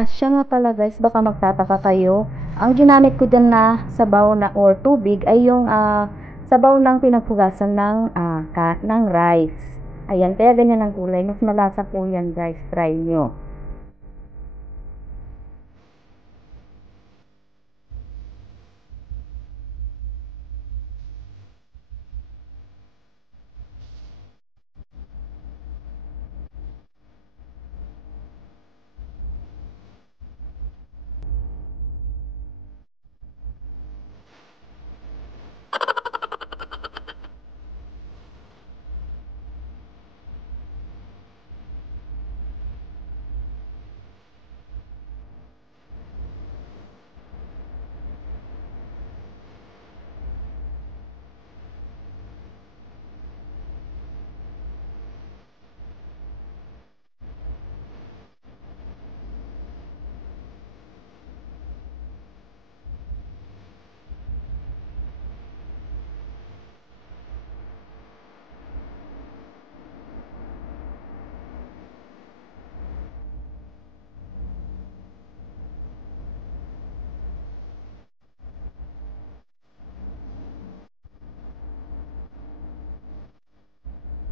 Siya nga pala guys, baka magtataka kayo. Ang ginamit ko diyan na sabaw na or tubig ay yung sabaw ng pinaghugasan ng rice. Ayan, kaya ganyan ang kulay. Mas malasa po yan guys, try nyo.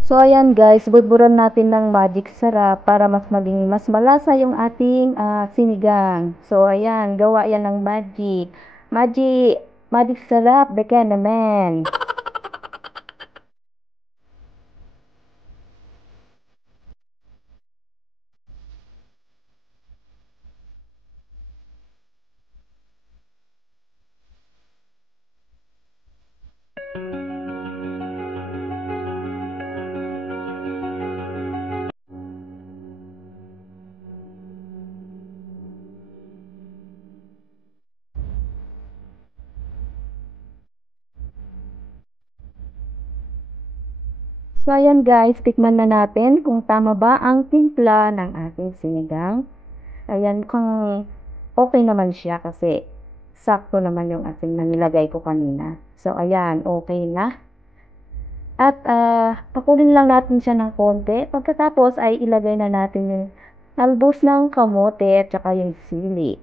So ayan guys, buburan natin ng magic sarap para mas malasa yung ating sinigang. So ayan, gawa yan ng magic. Magic sarap, beka naman. So ayan guys, tikman na natin kung tama ba ang timpla ng ating sinigang. Ayan, kung okay naman siya kasi sakto naman yung ating nilagay ko kanina. So ayan, okay na. At pakunin lang natin siya ng konti. Pagkatapos ay ilagay na natin yung talbos ng kamote at saka yung sili.